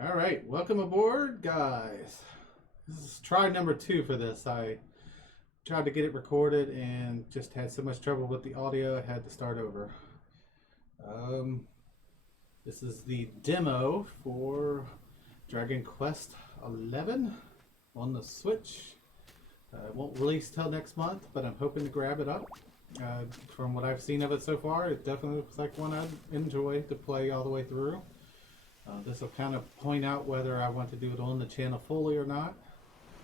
All right, welcome aboard, guys. This is try number 2 for this. I tried to get it recorded and just had so much trouble with the audio, I had to start over. This is the demo for Dragon Quest XI on the Switch. It won't release till next month, but I'm hoping to grab it up. From what I've seen of it so far, it definitely looks like one I'd enjoy to play all the way through. This will kind of point out whether I want to do it on the channel fully or not,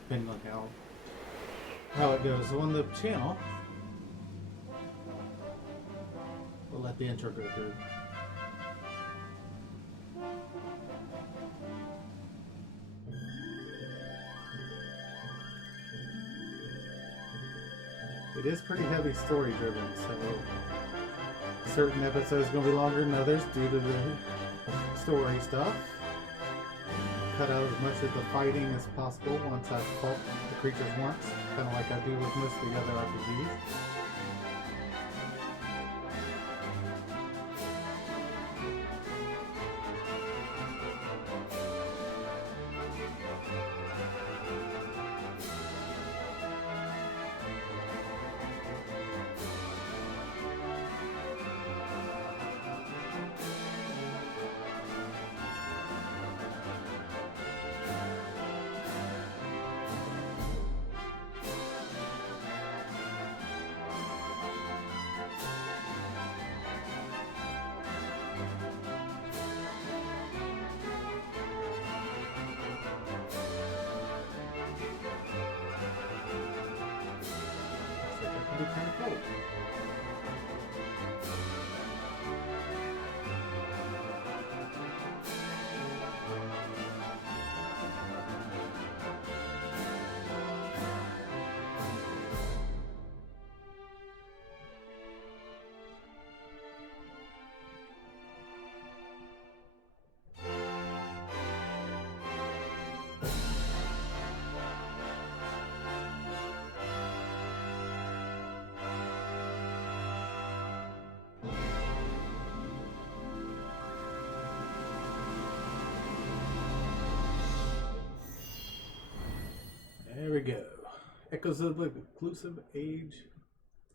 depending on how it goes on the channel. We'll let the intro go through. It is pretty heavy story driven, so certain episodes are going to be longer than others due to the story stuff. Cut out as much of the fighting as possible once I've fought the creatures once, kind of like I do with most of the other RPGs. Kind of cool. There we go. Echoes of the Exclusive Age,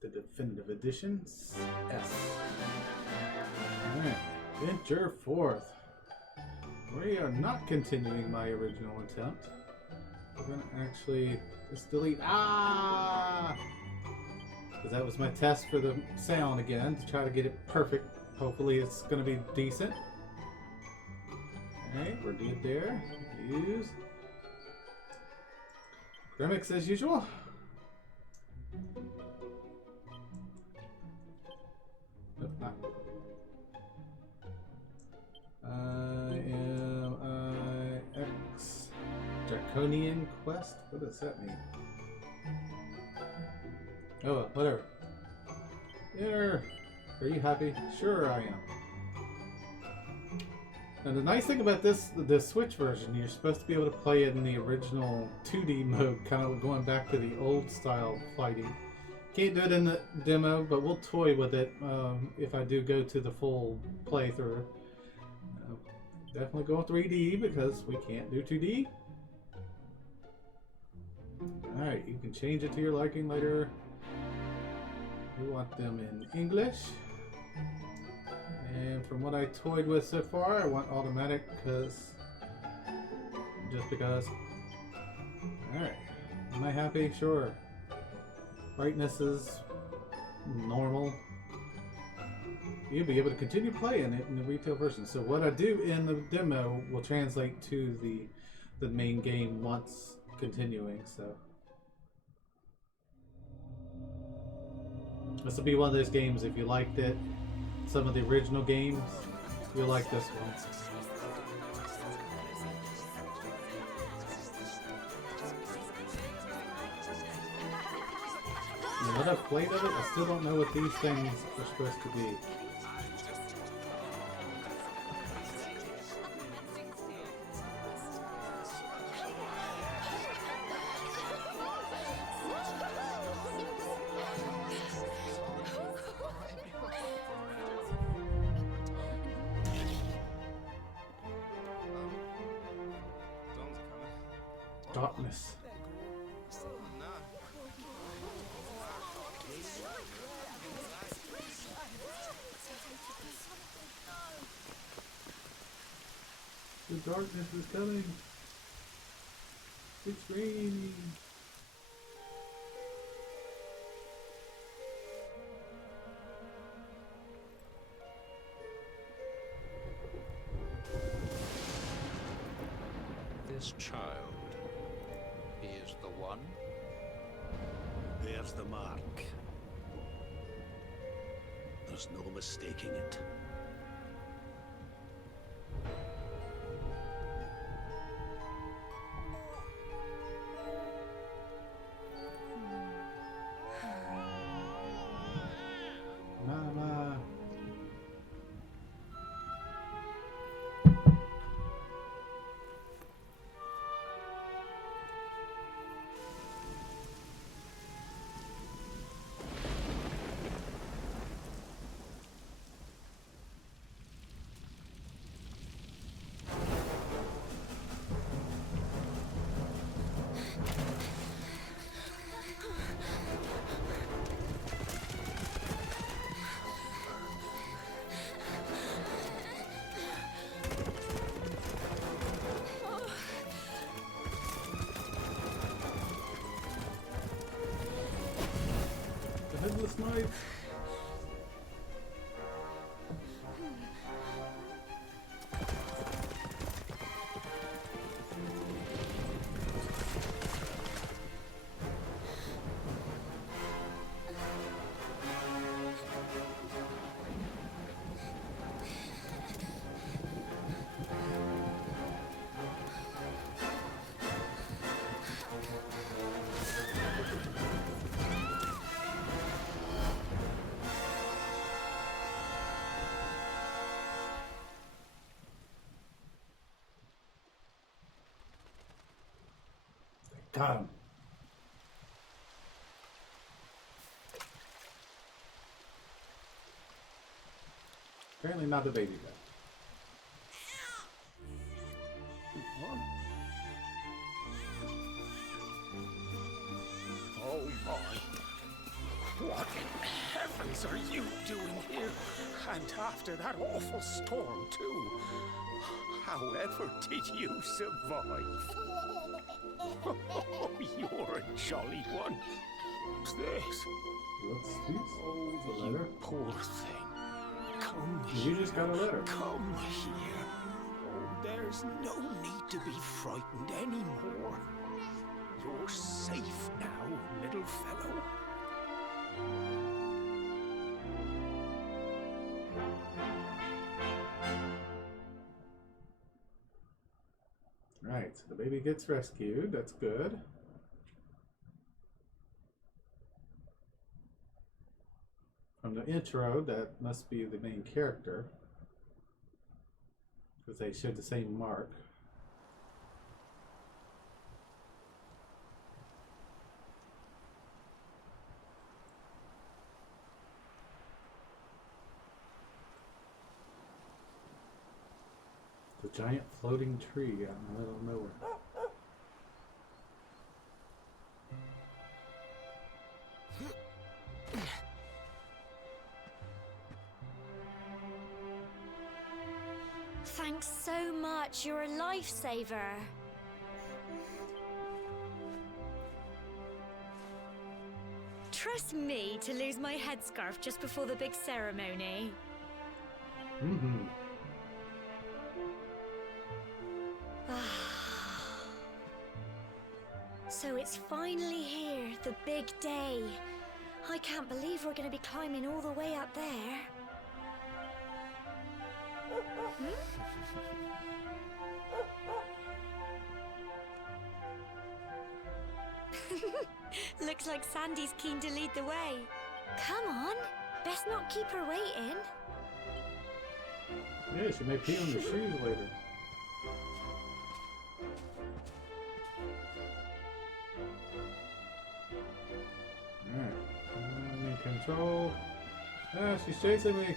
the Definitive Editions, S. Alright, venture forth. We are not continuing my original attempt. We're going to actually just delete. Because that was my test for the sound again, to try to get it perfect. Hopefully it's going to be decent. Alright, we're good there. Use. Remix as usual. IMIX Draconian Quest? What does that mean? Oh, whatever. Are you happy? Sure I am. Now the nice thing about the Switch version, you're supposed to be able to play it in the original 2D mode, kind of going back to the old style fighting. Can't do it in the demo, but we'll toy with it if I do go to the full playthrough. Definitely go 3D because we can't do 2D. Alright, you can change it to your liking later. We want them in English. And from what I toyed with so far, I want automatic just because. Alright. Am I happy? Sure. Brightness is normal. You'll be able to continue playing it in the retail version. So what I do in the demo will translate to the main game once continuing. So this will be one of those games, if you liked it, some of the original games, you'll like this one. And what I've played of it, I still don't know what these things are supposed to be. darkness. The darkness is coming. It's raining. This child, he is the one? There's the mark. There's no mistaking it. Mama. The headless knight. Got him. Apparently not the baby though. Oh my. What in heavens are you doing here? And after that awful storm, too. However did you survive? Oh, you're a jolly one. What's this? What's this? Oh, It's a you letter. poor thing. Come You just got a letter. Come here. Oh, there's no need to be frightened anymore. You're safe now, little fellow. Right, so the baby gets rescued. That's good. From the intro, that must be the main character. Because they showed the same mark. The giant floating tree out in the middle of nowhere. Thanks so much. You're a lifesaver. Trust me to lose my headscarf just before the big ceremony. Mm-hmm. So it's finally here, the big day. I can't believe we're going to be climbing all the way up there. Looks like Sandy's keen to lead the way. Come on, best not keep her waiting. Yeah, she may pee on the shoes later. Alright, I'm in control. Ah, she's chasing me.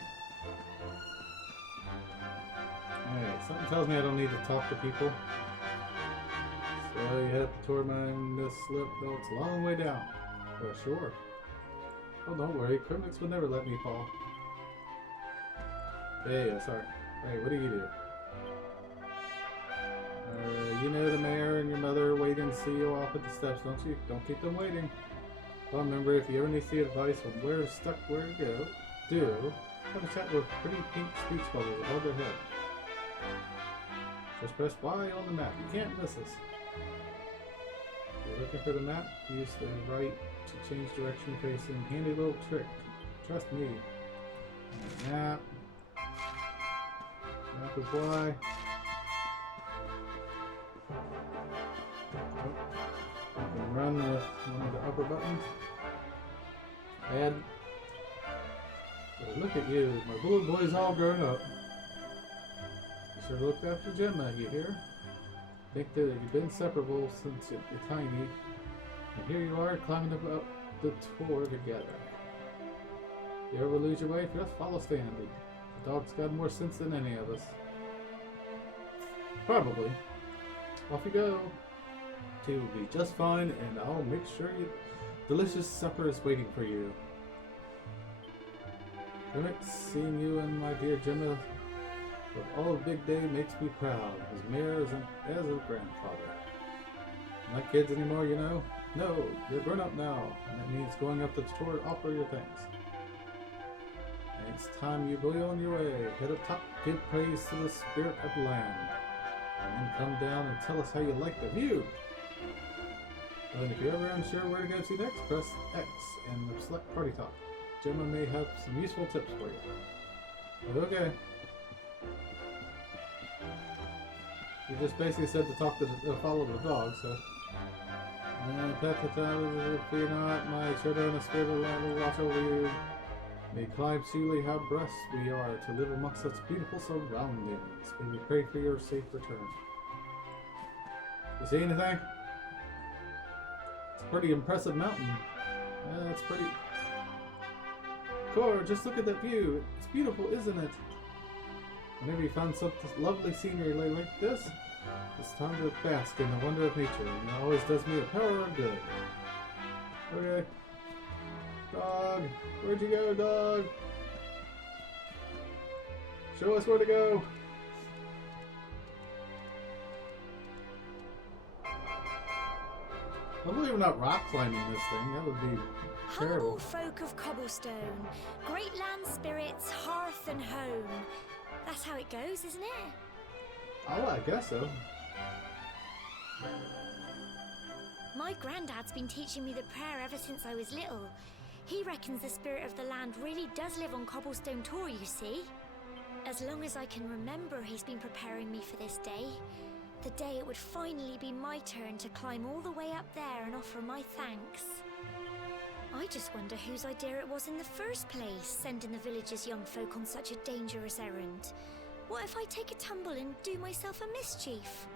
Alright, something tells me I don't need to talk to people. So Well, you have to tour mine this slip, though it's a long way down. For sure. Oh, don't worry, Kermits would never let me fall. Hey, sorry. Hey, what do you do? You know the mayor and your mother wait and see you off at the steps, don't you? Don't keep them waiting. Well, remember, if you ever need to see advice on where stuck, where to go, do have a chat with pretty pink speech bubbles above their head. Just press Y on the map. You can't miss us. If you're looking for the map, use the right to change direction facing. Handy little trick. Trust me. Map. Map with Y. You can run with one of the upper buttons. Add. But look at you, my little boy's all grown up. You should have looked after Gemma, you hear? Think that you've been inseparable since you're tiny. And here you are climbing up the tour together. You ever lose your way? Just follow Stanley. The dog's got more sense than any of us. Probably. Off you go. Tea will be just fine, and I'll make sure your delicious supper is waiting for you. Seeing you and my dear Gemma of all the big day makes me proud, as mayor as a grandfather. Not kids anymore, you know? No, you're grown up now, and that means going up the tour to offer your thanks. And it's time you go on your way. Head up top, give praise to the spirit of the land, and then come down and tell us how you like the view. And if you're ever unsure where to go to next, press X and select Party Talk. Gemma may have some useful tips for you. Okay. You just basically said to talk to follow the dog, so. Pet the time, fear not, my children, the spirit of the land will watch over you. May climb truly how blessed we are to live amongst such beautiful surroundings. May we pray for your safe return. You see anything? It's a pretty impressive mountain. It's pretty. Cor, just look at that view. It's beautiful, isn't it? Whenever you find some lovely scenery like this, it's time to bask in the wonder of nature, and it always does me a power of good. Okay. Dog, where'd you go, dog? Show us where to go. Hopefully we're not rock climbing this thing. That would be terrible. Humble folk of cobblestone, great land spirits, hearth and home. That's how it goes, isn't it? Oh, I guess so. My granddad's been teaching me the prayer ever since I was little. He reckons the spirit of the land really does live on Cobblestone Tor, you see. As long as I can remember, he's been preparing me for this day. The day it would finally be my turn to climb all the way up there and offer my thanks. I just wonder whose idea it was in the first place, sending the village's young folk on such a dangerous errand. What if I take a tumble and do myself a mischief?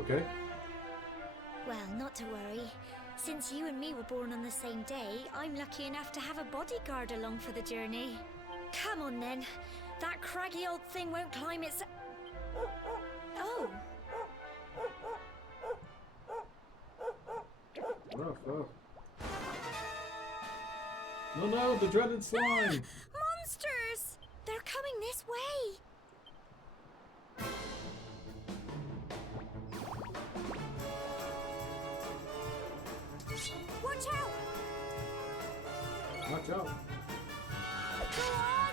Okay. Well, not to worry. Since you and me were born on the same day, I'm lucky enough to have a bodyguard along for the journey. Come on then. That craggy old thing won't climb its... Oh. Rough, rough. No, no, the dreaded slime! Monsters! They're coming this way! Watch out! Watch out. Go on!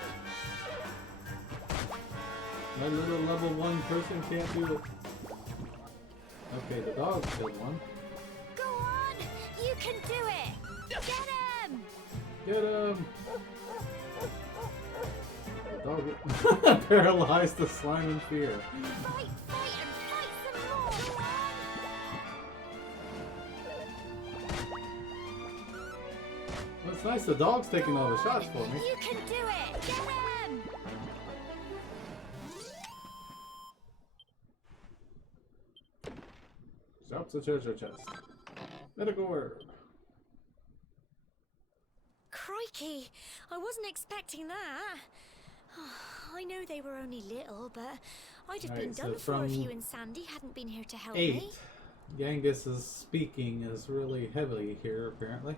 My little level 1 person can't do it. Okay, the dog killed one. Go on! You can do it! Get him! Get him! The dog paralyzed the slime in fear. Fight, fight, and fight some more! Go on! Well, it's nice the dog's taking all the shots for me. You can do it! Get him! Drops the treasure chest. Metagore. Crikey! I wasn't expecting that. I know they were only little, but I'd have Alright, been so done for if from you and Sandy hadn't been here to help 8. me. Yangus's speaking is really heavy here, apparently.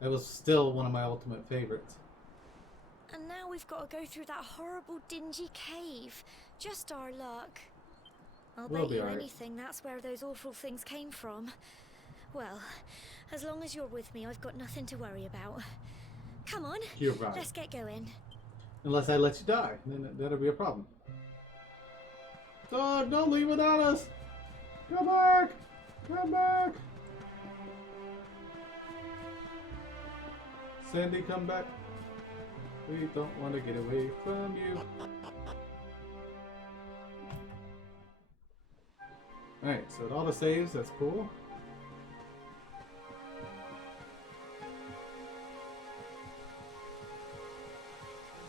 That was still one of my ultimate favorites. And now we've got to go through that horrible, dingy cave. Just our luck. I'll We'll bet be you alright. anything that's where those awful things came from. Well, as long as you're with me, I've got nothing to worry about. Come on, You're right. let's get going. Unless I let you die, then that'll be a problem. Dog, don't leave without us! Come back! Come back! Sandy, come back. We don't want to get away from you. Alright, so it auto saves, that's cool.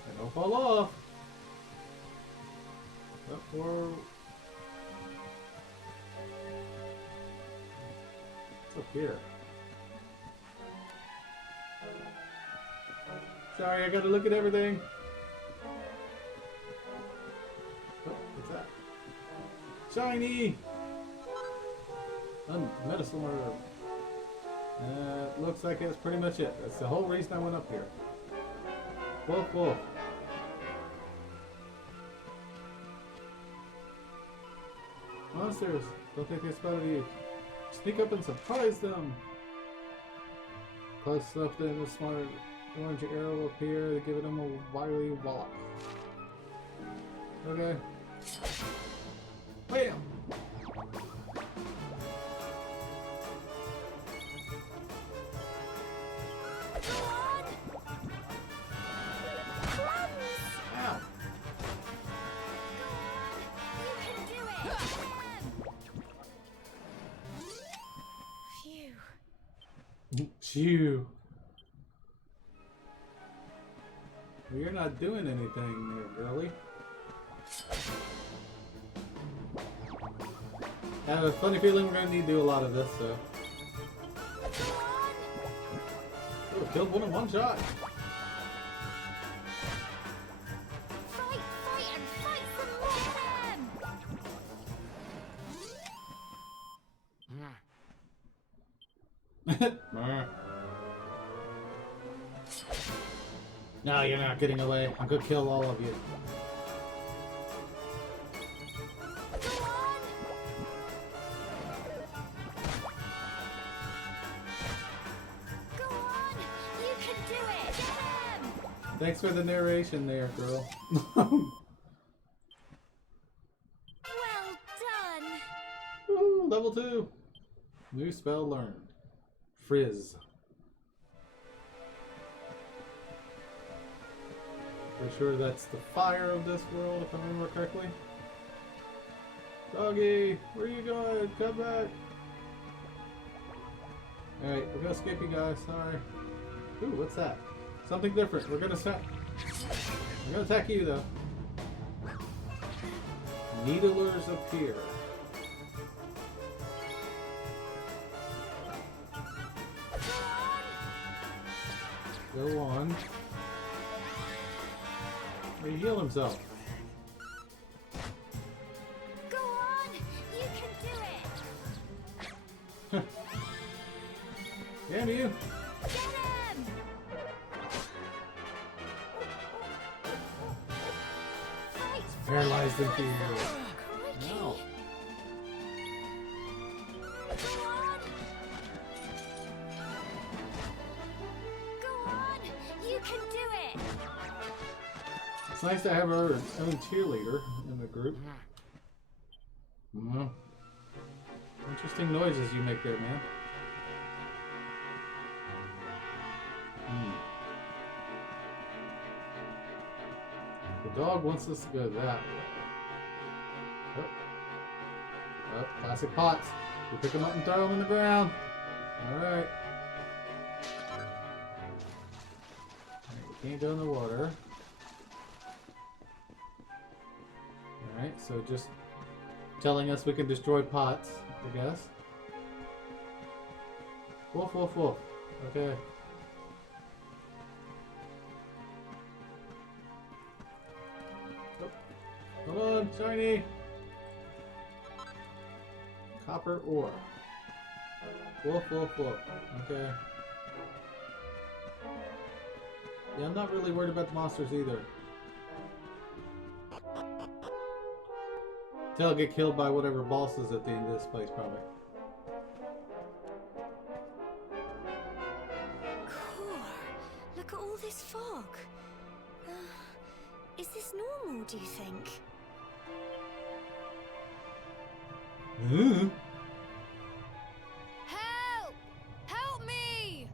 And don't fall off. Or what's up here? Sorry, I gotta look at everything. Oh, what's that? Shiny! Medicine order. Looks like that's pretty much it. That's the whole reason I went up here. Wolf, wolf. Monsters, don't think they spotted you. Sneak up and surprise them. Close enough, then the smart orange arrow will appear, giving them a wily wallop. Okay. Bam! Ow! Phew. Phew. Well, you're not doing anything there, girlie. I have a funny feeling we're gonna need to do a lot of this, so. Oh, killed one in one shot. Fight, fight, and fight some more of them! No, you're not getting away. I'm gonna kill all of you. Go on! Go on! You can do it! Get him! Thanks for the narration there, girl. Well done! Woo, level 2. New spell learned. Frizz. Pretty sure that's the fire of this world, if I remember correctly. Doggy, where are you going? Come back. Alright, we're gonna skip you guys, sorry. Ooh, what's that? Something different. We're gonna attack you though. Needlers appear. Go on. He heal himself. Go on! You can do it! Damn you! Get him! Fight! Paralyzed in fear. Crikey! No. Go on! Go on! You can do it! It's nice to have our own cheerleader in the group. Interesting noises you make there, man. The dog wants us to go that way. Oh, classic pots. We pick them up and throw them in the ground. Alright. We can't go in the water. Alright, so just telling us we can destroy pots, I guess. Wolf, wolf, wolf. Okay. Oh, Come on, shiny! Copper ore. Wolf, wolf, wolf. Okay. Yeah, I'm not really worried about the monsters either. Till I get killed by whatever boss is at the end of this place, probably. Core, look at all this fog. Is this normal, do you think? Help! Help me!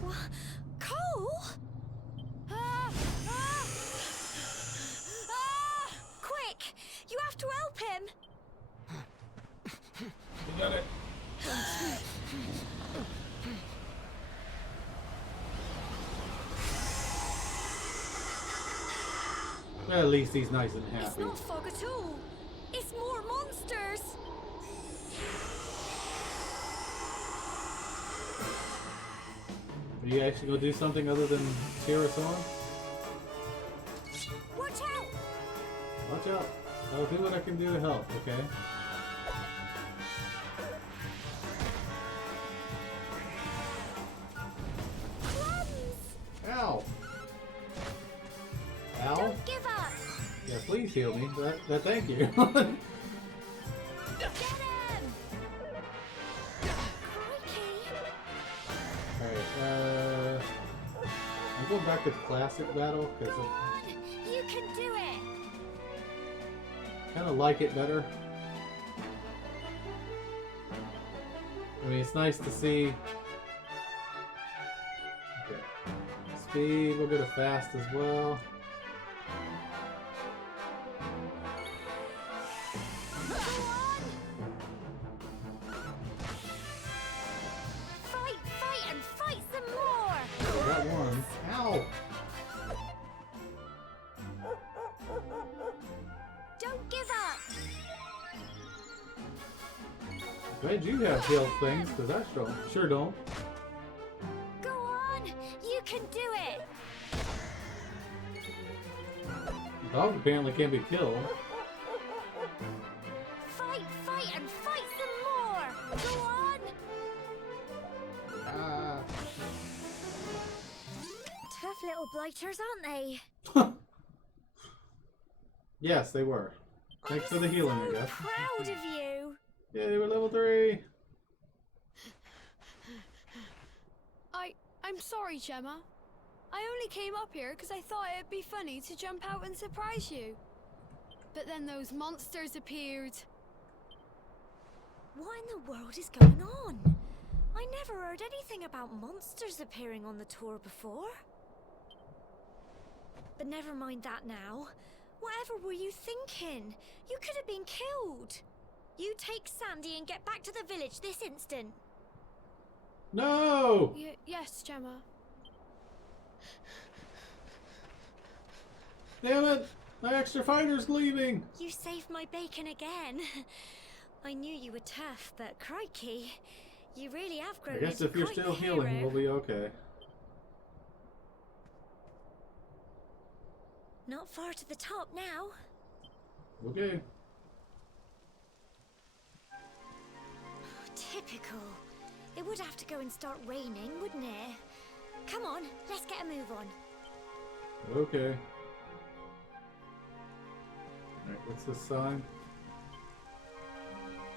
What? Cole? Ah! Ah! Ah! Quick! You have to help him! You got it. Well, at least he's nice and It's happy. not fog at all. It's more monsters. Are you actually gonna do something other than cheer us on? Watch out! Watch out. I'll do what I can do to help, okay? Crumbs! Ow! Ow? Don't give up! Yeah, please heal me. Thank you. Get him! Crikey! Alright, I'm going back to classic battle because Go on! You can do it! I kind of like it better. I mean, it's nice to see. Okay. Speed, we'll go to fast as well. Go on! Fight, fight, and fight some more! Got one. Ow! Don't give up! Glad you have health things, because I sure don't. Go on! You can do it! The dog apparently can't be killed. Fight, fight, and fight some more! Go on! Ah. Tough little blighters, aren't they? Yes, they were. Thanks for the healing, I guess. Proud of you! Yeah, they were level 3. I'm sorry, Gemma. I only came up here because I thought it'd be funny to jump out and surprise you. But then those monsters appeared. What in the world is going on? I never heard anything about monsters appearing on the tour before. But never mind that now. Whatever were you thinking? You could have been killed. You take Sandy and get back to the village this instant. No! Yes, Gemma. Damn it! My extra fighter's leaving! You saved my bacon again. I knew you were tough, but crikey, you really have grown I guess into if you're quite still the healing, hero. we'll be okay. Not far to the top now. Okay. Typical. It would have to go and start raining, wouldn't it? Come on, let's get a move on. Okay. Alright, what's this sign?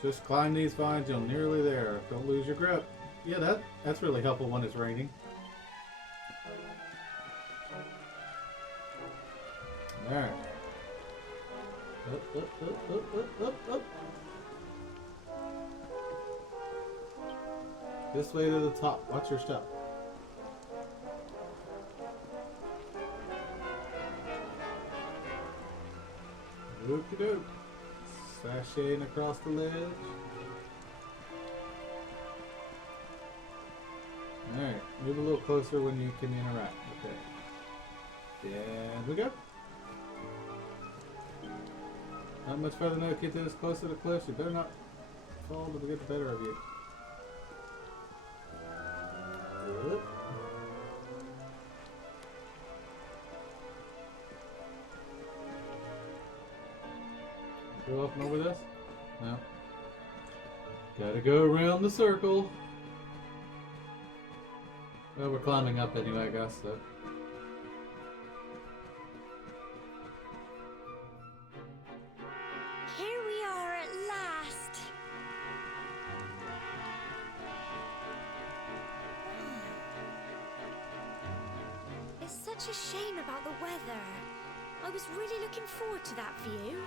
Just climb these vines, you're nearly there. Don't lose your grip. Yeah, that's really helpful when it's raining. Alright. Up. This way to the top. Watch your step. Okie doke. Sashaying across the ledge. Alright, move a little closer when you can interact. Okay. And we go. Not much further now to get this close to the cliffs. You better not fall to get the better of you. Good. Go up and over this? No. Gotta go around the circle. Well, we're climbing up anyway, I guess, so. Here we are at last. It's such a shame about the weather. I was really looking forward to that view.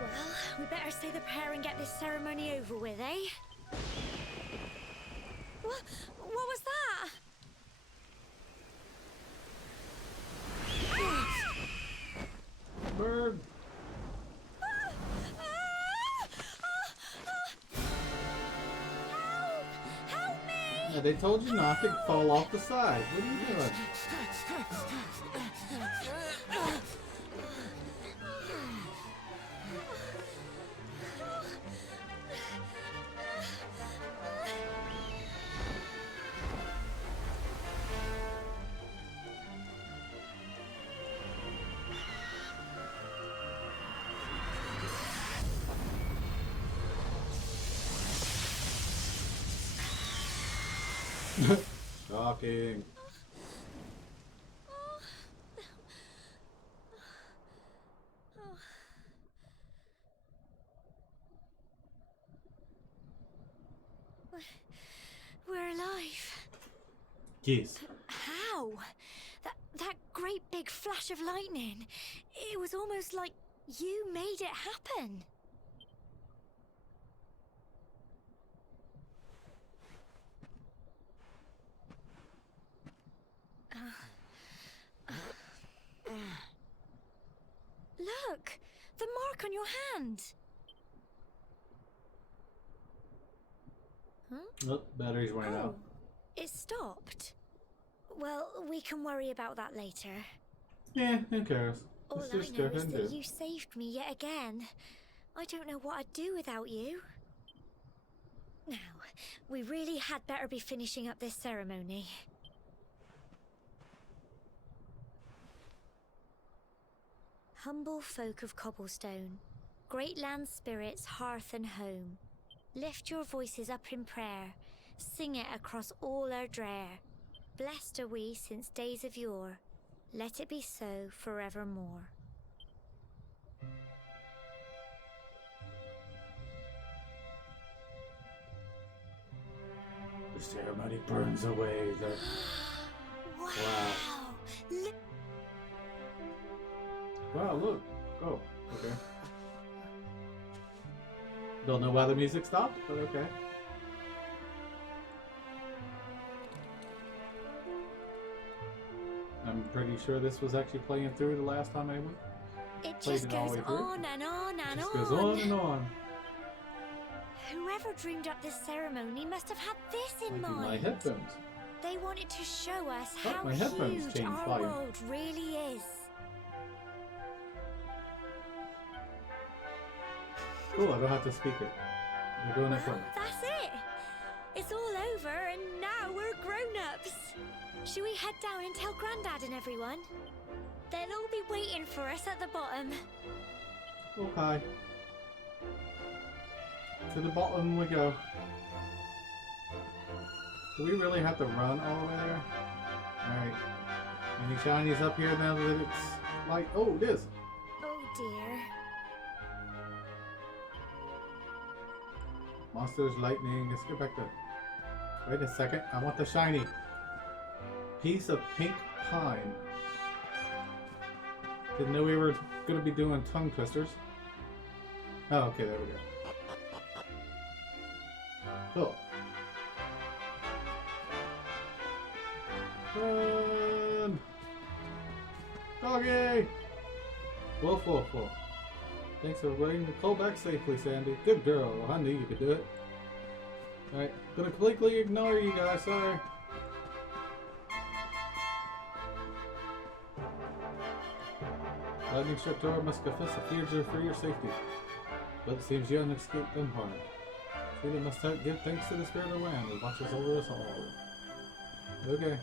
Well, we better say the prayer and get this ceremony over with, eh? What was that? Bird! Help me! Yeah, they told you not to fall off the side. What are you doing? Shocking. We're alive. Yes. How? That great big flash of lightning. It was almost like you made it happen. Look! The mark on your hand! Oh, battery's running out. It stopped. Well, we can worry about that later. Yeah, who cares? All Let's I just know go is ahead and do that it. you saved me yet again. I don't know what I'd do without you. Now, we really had better be finishing up this ceremony. Humble folk of Cobblestone, great land spirits, hearth and home, lift your voices up in prayer, sing it across all our drear. Blessed are we since days of yore, let it be so forevermore. The ceremony burns away the... Wow! Wow. Wow, look. Oh, okay. Don't know why the music stopped, but okay. I'm pretty sure this was actually playing through the last time I went. It Played just it all goes the way through. on and on and Just on. goes on and on. Whoever dreamed up this ceremony must have had this in Might be my mind. headphones. They wanted to show us Oh, how my headphones huge changed our volume. world really is. Cool, I don't have to speak it. They're doing it for Well, me. that's it. It's all over and now we're grown-ups. Should we head down and tell Grandad and everyone? They'll all be waiting for us at the bottom. Okay. To the bottom we go. Do we really have to run all the way there? Alright. Any shinies up here now that it's like... Oh, it is! Oh dear. Monsters, lightning. Let's get back to... Wait a second. I want the shiny. Piece of pink pine. Didn't know we were going to be doing tongue twisters. Oh, okay. There we go. Cool. Run! Doggy! Wolf, wolf, wolf. Thanks for bringing the call back safely, Sandy. Good girl. I knew you could do it. Alright, gonna completely ignore you guys, sorry. Lightning struck door must confess the fears are for your safety. But it seems you haven't escaped unharmed. Freedom must give thanks to the spirit of the land who watches over us all. Okay.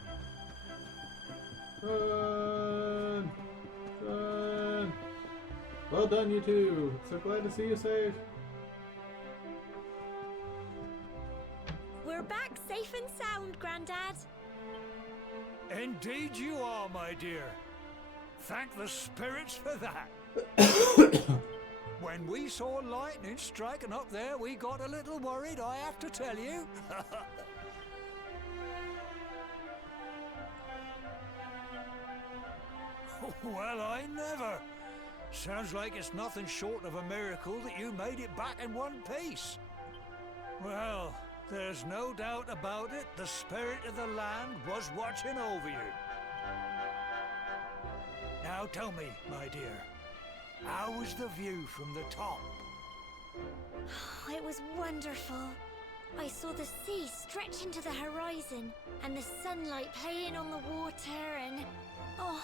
Run! Run! Well done, you two. So glad to see you safe. We're back safe and sound, Grandad. Indeed you are, my dear. Thank the spirits for that. When we saw lightning striking up there, we got a little worried, I have to tell you. Well, I never. Sounds like it's nothing short of a miracle that you made it back in one piece. Well, there's no doubt about it, the spirit of the land was watching over you. Now tell me, my dear, how was the view from the top? It was wonderful. I saw the sea stretch into the horizon and the sunlight playing on the water and... Oh,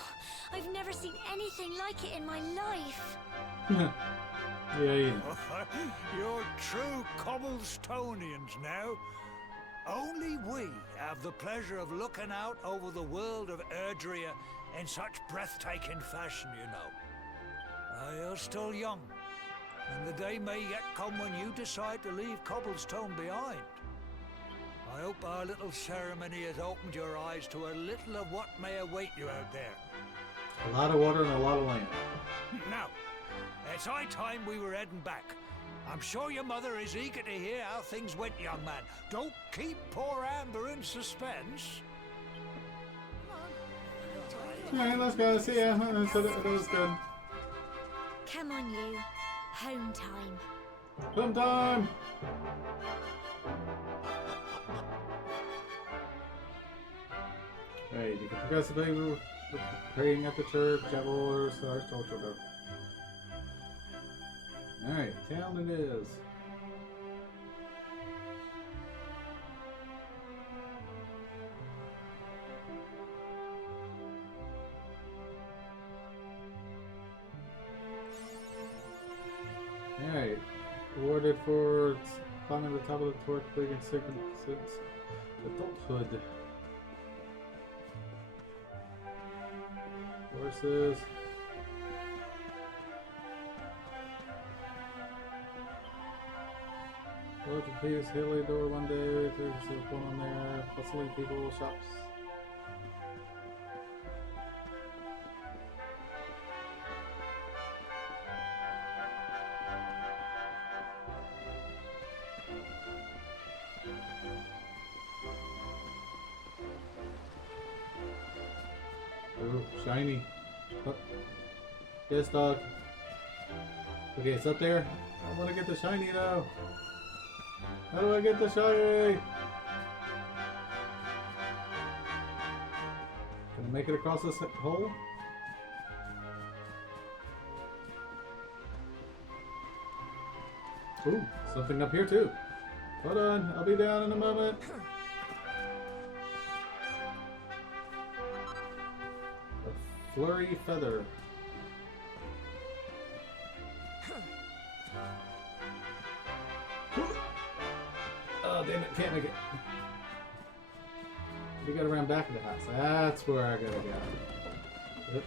I've never seen anything like it in my life. Yay. You're true Cobblestonians now. Only we have the pleasure of looking out over the world of Erdrea in such breathtaking fashion, you know. You're still young, and the day may yet come when you decide to leave Cobblestone behind. I hope our little ceremony has opened your eyes to a little of what may await you out there. A lot of water and a lot of land. Now, it's high time we were heading back. I'm sure your mother is eager to hear how things went, young man. Don't keep poor Amber in suspense. Alright, let's go. See ya. That was good. Come on, you. Home time. Home time! Right, you can progressively praying at the church, chapel, or social. Alright, town it is. Alright, awarded for climbing the top of the torch, completing since adulthood. Horses. Go to Peter's Hilly door one day. There's one on there. Bustling people, shops. Oh, shiny. Oh. Yes, dog. Okay, it's up there. I want to get the shiny though. How do I get the shiny? Can I make it across this hole? Ooh, something up here too. Hold on, I'll be down in a moment. A flurry feather. Oh, damn it, can't make it. We got around back of the house. That's where I gotta go. Yep.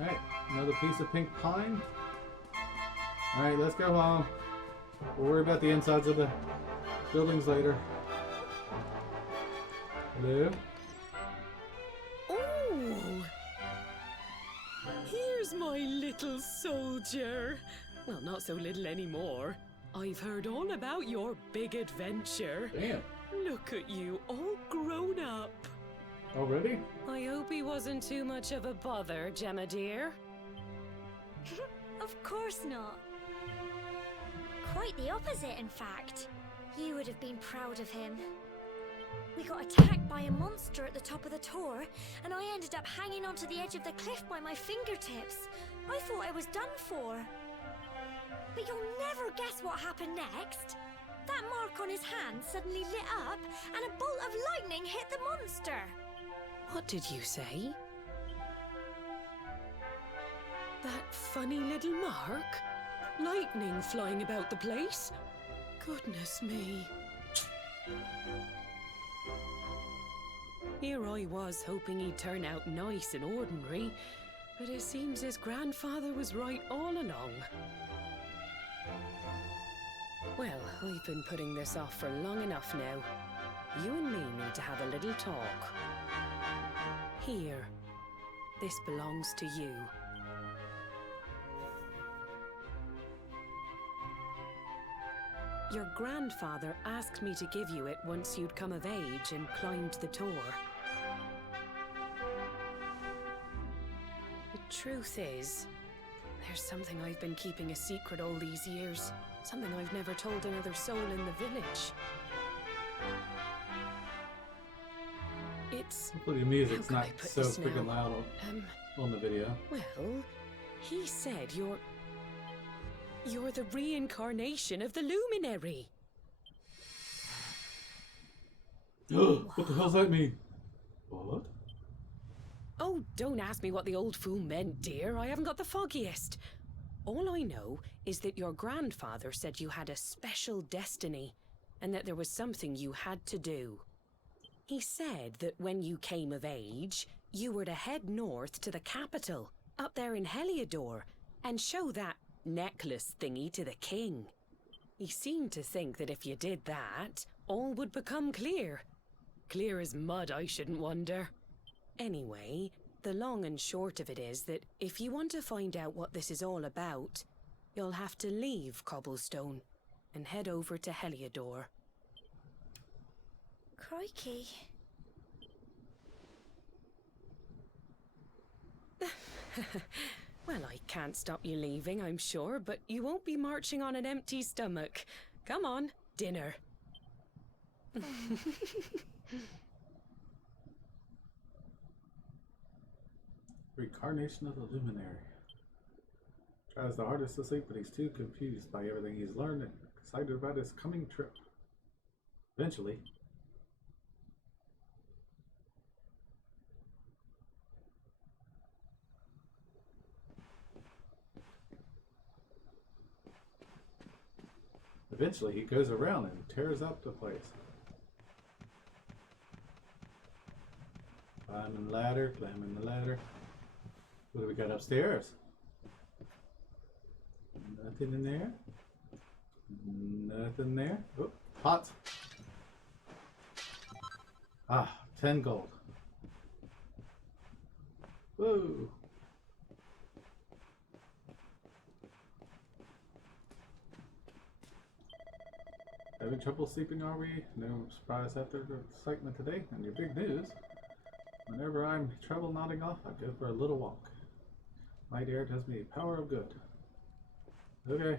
Alright, another piece of pink pine. Alright, let's go home. We'll worry about the insides of the buildings later. Hello? Oh! Here's my little soldier. Well, not so little anymore. I've heard all about your big adventure. Damn. Look at you, all grown up. Already? I hope he wasn't too much of a bother, Gemma dear. Of course not. Quite the opposite, in fact. You would have been proud of him. We got attacked by a monster at the top of the tor, and I ended up hanging onto the edge of the cliff by my fingertips. I thought I was done for. But you'll never guess what happened next. That mark on his hand suddenly lit up, and a bolt of lightning hit the monster. What did you say? That funny little mark? Lightning flying about the place? Goodness me. Here I was hoping he'd turn out nice and ordinary, but it seems his grandfather was right all along. Well, I've been putting this off for long enough now. You and me need to have a little talk. Here. This belongs to you. Your grandfather asked me to give you it once you'd come of age and climbed the Tor. The truth is, there's something I've been keeping a secret all these years. Something I've never told another soul in the village. It's... Hopefully the music's How can not I put so this freaking now? loud on the video. Well, he said you're the reincarnation of the Luminary. What the hell's that mean? What? Oh, don't ask me what the old fool meant, dear. I haven't got the foggiest. All I know is that your grandfather said you had a special destiny, and that there was something you had to do. He said that when you came of age, you were to head north to the capital, up there in Heliodor, and show that necklace thingy to the king. He seemed to think that if you did that, all would become clear. Clear as mud, I shouldn't wonder. Anyway, the long and short of it is that if you want to find out what this is all about, you'll have to leave Cobblestone and head over to Heliodor. Crikey. Well, I can't stop you leaving, I'm sure, but you won't be marching on an empty stomach. Come on, dinner. Reincarnation of the Luminary. Tries the hardest to sleep, but he's too confused by everything he's learned and excited about his coming trip. Eventually, he goes around and tears up the place. Climbing the ladder, climbing the ladder. What do we got upstairs? Nothing in there. Nothing there. Oh, pots. Ah, 10 gold. Whoa. Having trouble sleeping, are we? No surprise after the excitement today and your big news. Whenever I'm trouble nodding off, I go for a little walk. Light air does me a power of good. Okay.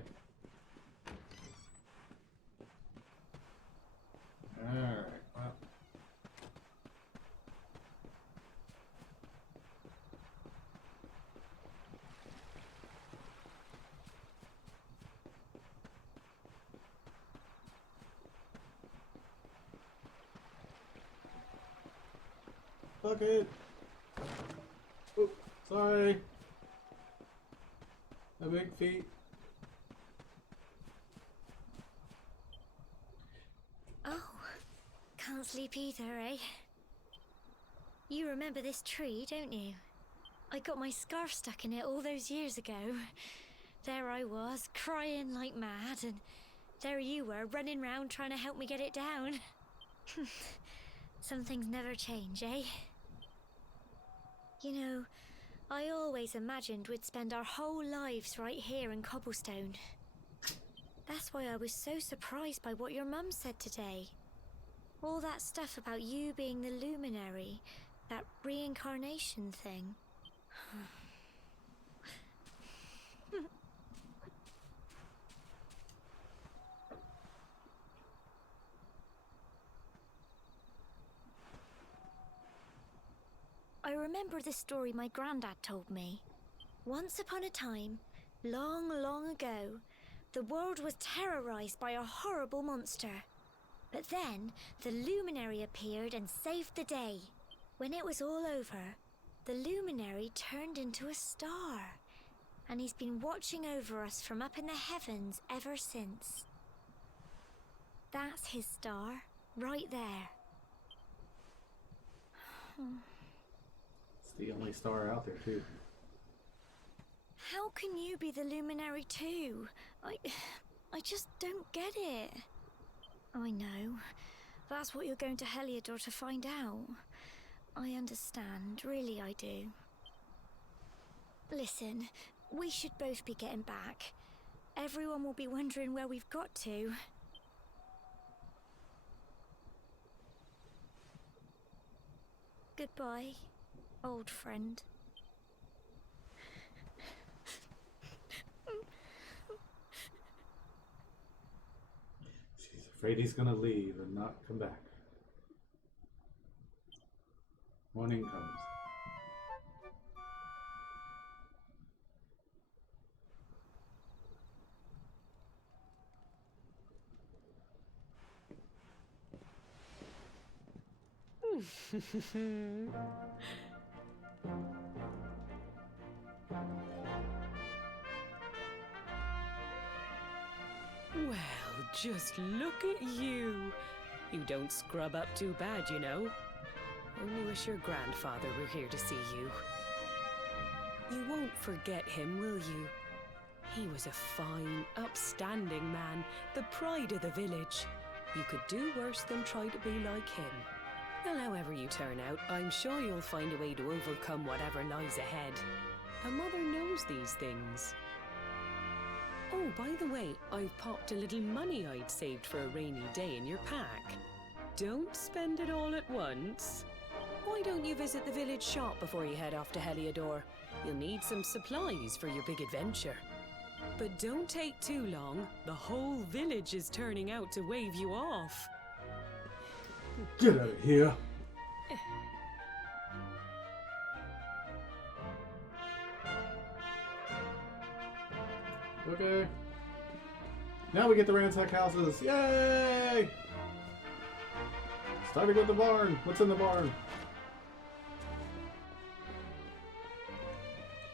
Alright, well. Fuck it. Oh, sorry. My big feet. Oh, can't sleep either, eh? You remember this tree, don't you? I got my scarf stuck in it all those years ago. There I was, crying like mad, and there you were, running round trying to help me get it down. Some things never change, eh? You know, I always imagined we'd spend our whole lives right here in Cobblestone. That's why I was so surprised by what your mum said today. All that stuff about you being the Luminary, that reincarnation thing. I remember the story my granddad told me. Once upon a time, long, long ago, the world was terrorized by a horrible monster. But then, the Luminary appeared and saved the day. When it was all over, the Luminary turned into a star. And he's been watching over us from up in the heavens ever since. That's his star, right there. the only star out there, too. How can you be the luminary too? I just don't get it. I know. That's what you're going to Heliodor to find out. I understand, really I do. Listen, we should both be getting back. Everyone will be wondering where we've got to. Goodbye, old friend. She's afraid he's gonna leave and not come back. Morning comes. Well, just look at you. You don't scrub up too bad, you know. Only wish your grandfather were here to see you. You won't forget him, will you? He was a fine, upstanding man, the pride of the village. You could do worse than try to be like him. Well, however you turn out, I'm sure you'll find a way to overcome whatever lies ahead. A mother knows these things. Oh, by the way, I've popped a little money I'd saved for a rainy day in your pack. Don't spend it all at once. Why don't you visit the village shop before you head off to Heliodor? You'll need some supplies for your big adventure. But don't take too long. The whole village is turning out to wave you off. Get out of here. Okay. Now we get to ransack houses. Yay! Starting with the barn. What's in the barn?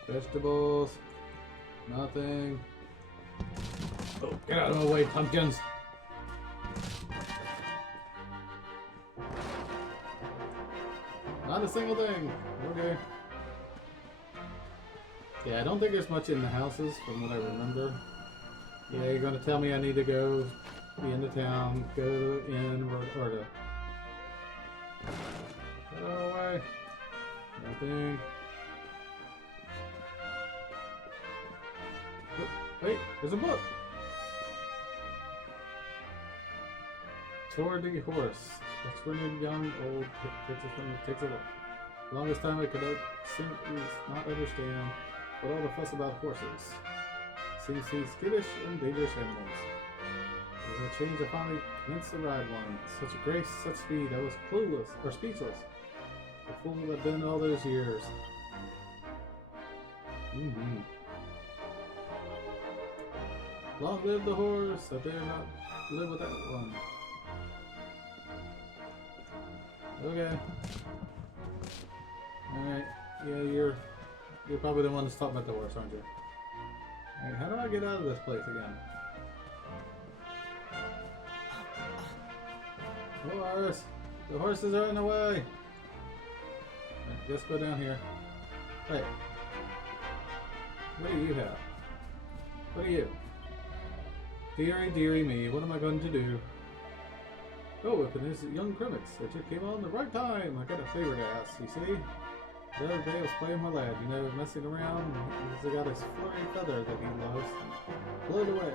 Vegetables. Nothing. Oh, get out of my way, pumpkins. Not a single thing. Okay. Yeah, I don't think there's much in the houses from what I remember. Yeah, you're gonna tell me I need to go be in the town, go to the inn, or to... Get out of the way. Nothing. Oh, wait, there's a book! Toward the horse. That's when you're young, old, takes a look. The longest time I could simply not understand what all the fuss about horses. Seems he's skittish and dangerous animals. With a change, I finally commenced to ride one. Such a grace, such speed, I was clueless, or speechless. The fool I've been all those years. Long live the horse, I dare not live without one. Okay. Alright, yeah, you're probably the one that's talking about the horse, aren't you? Alright, how do I get out of this place again? Horse! The horses are in the way! Right, just go down here. Hey. What do you have? What are you? Dearie, dearie me, what am I going to do? Oh, if it is young Krimmix, it just came on the right time. I got a favor to ask, you see? The other day I was playing my lad, you know, messing around, and he's got his flurry feather that he loves, and blew it away.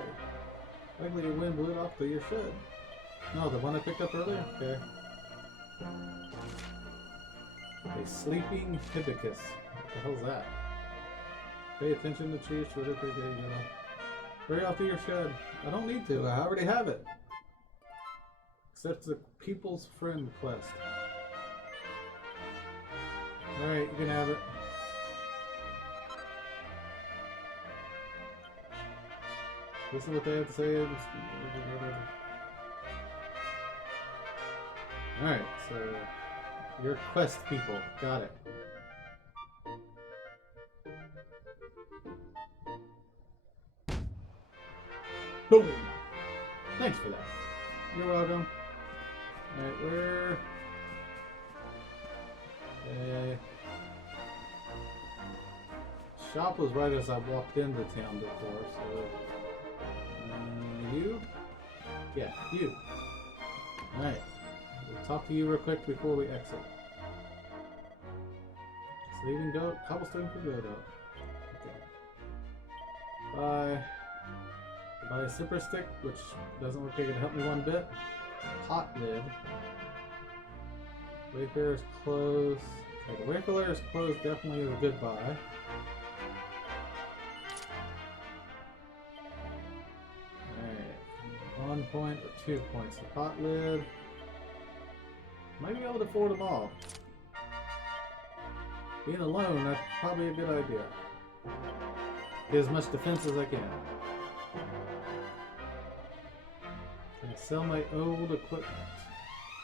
Likely the wind blew it off to your shed. No, the one I picked up earlier? Okay. A sleeping hibiscus. What the hell's that? Pay attention to trees, you know. Hurry off to your shed. I don't need to, I already have it. Except the People's Friend quest. Alright, you can have it. Listen to what they have to say. Alright, so your quest people. Got it. Boom! Thanks for that. You're welcome. Alright, where... shop was right as I walked into town before, so... you? Yeah, you. Alright. We'll talk to you real quick before we exit. So even go cobblestone for good up. Okay. Bye. Buy a super stick, which doesn't look like it'll help me one bit. Pot lid. Wayfarer's clothes. Okay, the Wayfarer's clothes definitely is a good buy. Alright. 1 point or 2 points. The pot lid. Might be able to afford them all. Being alone, that's probably a good idea. Get as much defense as I can. Can I sell my old equipment?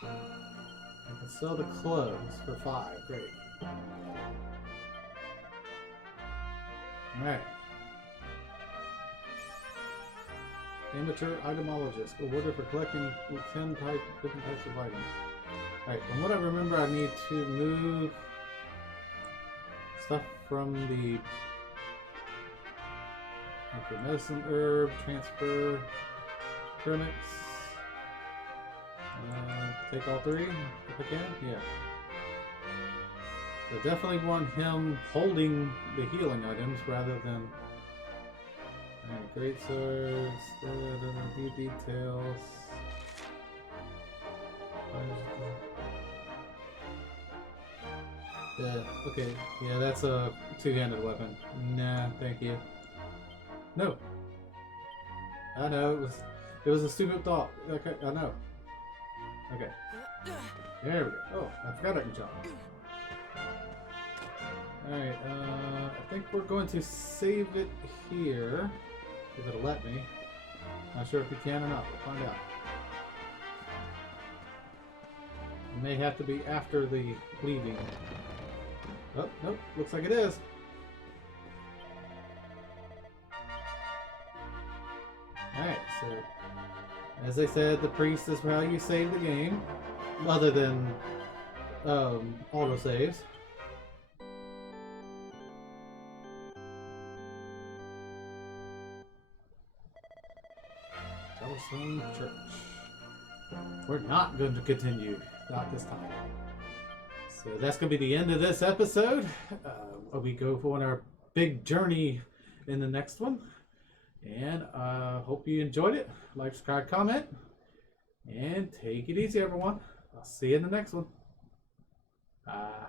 I can sell the clothes for 5. Great. Alright. Amateur itemologist. Awarded for collecting 10 different types of items. Alright, from what I remember, I need to move stuff from the medicine herb, transfer, premix. Take all 3 if I can? Yeah. So definitely want him holding the healing items rather than... Alright, great swords, few details. Okay, yeah, that's a two-handed weapon. Nah, thank you. No. I know, it was a stupid thought. Okay, I know. Okay. There we go. Oh, I forgot I can jump. Alright, I think we're going to save it here. If it'll let me. Not sure if we can or not. We'll find out. It may have to be after the leaving. Oh, nope. Looks like it is. Alright, so... As I said, the priest is how you save the game. Other than... autosaves. Cobblestone Church. We're not going to continue. Not this time. So that's going to be the end of this episode. We go on our big journey in the next one. And hope you enjoyed it. Like, subscribe, comment. And take it easy, everyone. I'll see you in the next one. Bye.